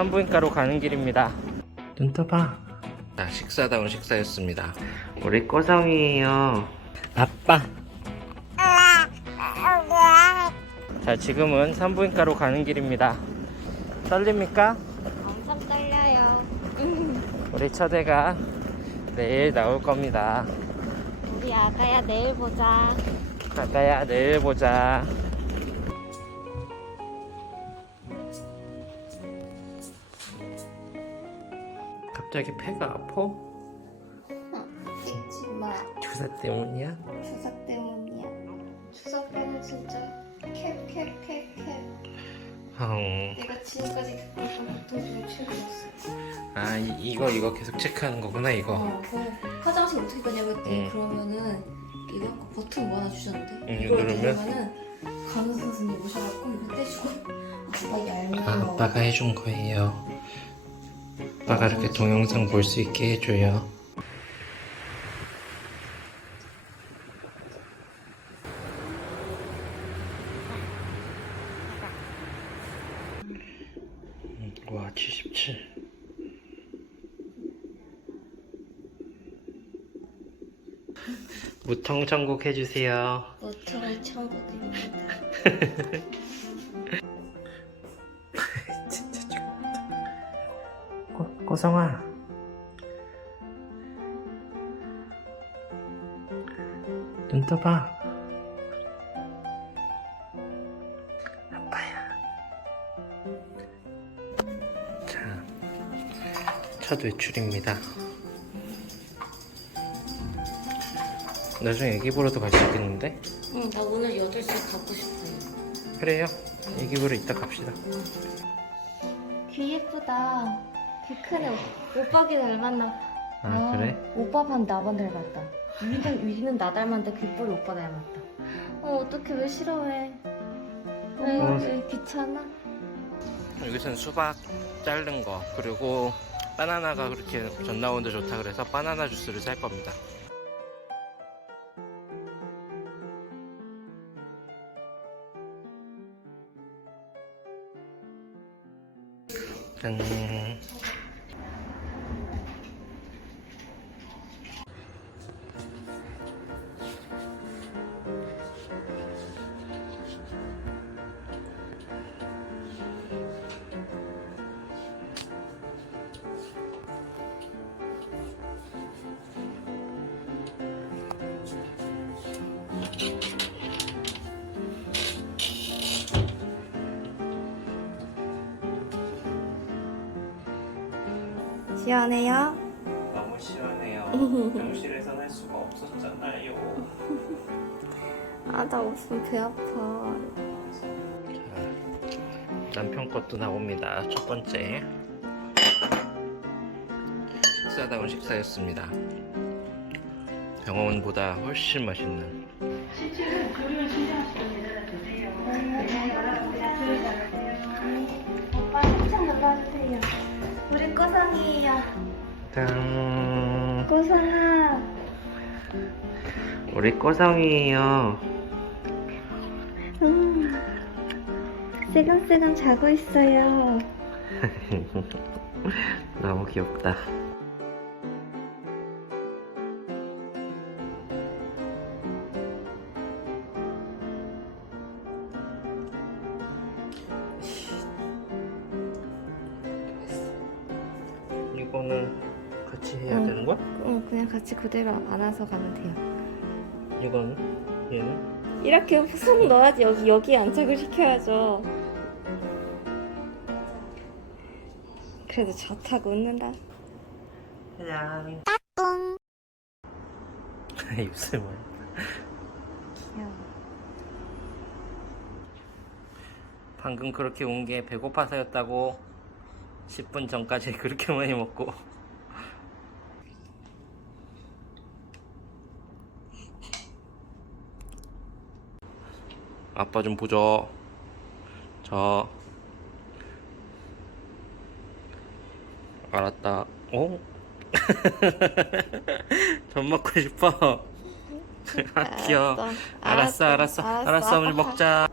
산부인과로 가는 길입니다. 눈 떠봐. 자, 식사다운 식사였습니다. 우리 꼬성이에요. 아빠. 자, 지금은 산부인과로 가는 길입니다. 떨립니까? 엄청 떨려요. 우리 처대가 내일 나올 겁니다. 우리 아가야 내일 보자. 아까야 내일 보자. 갑자기 폐가 아파? 잊지 마. 주사 때문이야? 추석 때문이야. 추석 때는 진짜 캡캡캡캡. 응. 내가 지금까지 겪었던 고통 중에 최고였어. 아 이, 이거 이거 계속 체크하는 거구나 이거. 어, 그 화장실 어떻게 가냐고 했더니 응. 그러면은 이거 아까 버튼 뭐 하나 주셨는데 응, 이걸 누르면? 누르면은 간호사 선생님 오셔갖고 이거 떼주고 아빠 얄미워. 아, 아빠가 해준 거예요. 아빠가 이렇게 동영상 볼 수 있게 해줘요. 음, 와, 77. 무통 천국 해주세요. 모청의 천국입니다. 꼬, 꼬성아. 눈 떠봐. 아빠야. 자, 첫 외출입니다. 나중에 애기 보러도 갈 수 있겠는데? 응, 나 오늘 8시 가고 싶어요. 그래요. 애기 보러 이따 갑시다. 귀 예쁘다. 귀 크네. 오빠 귀 닮았나? 아, 그래? 오빠 반 나 반 닮았다. 위는 위는 나 닮았는데 귓볼이 오빠 닮았다. 어 어떻게 왜 싫어해? 어, 어. 왜 귀찮아? 여기서는 수박 자른 거 그리고 바나나가 그렇게 전나온도 좋다 그래서 바나나 주스를 살 겁니다. 짠. 시원해요? 너무 시원해요. 병실에서 할 수가 없었잖아요. 아 나 없으면 배 아파. 자, 남편 것도 나옵니다. 첫 번째. 식사다운 식사였습니다. 병원보다 훨씬 맛있는. 오빠 꼬상이에요. 짠. 꼬상아. 우리 꼬성이에요. 음. 새감새감 자고 있어요. 너무 귀엽다. 이거는 같이 해야 응. 되는 거야? 응 그냥 같이 그대로 안아서 가면 돼요. 이거는 얘는 이렇게 속 넣어야지 여기 여기 안착을 시켜야죠. 그래도 좋다고 웃는다. 그냥 입술 뭐 귀여워. 방금 그렇게 운 게 배고파서였다고 10분 전까지 그렇게 많이 먹고. 아빠 좀 보죠. 저. 알았다. 어? 전 먹고 싶어. 아 귀여워. 알았어 알았어. 알았어. 우리 먹자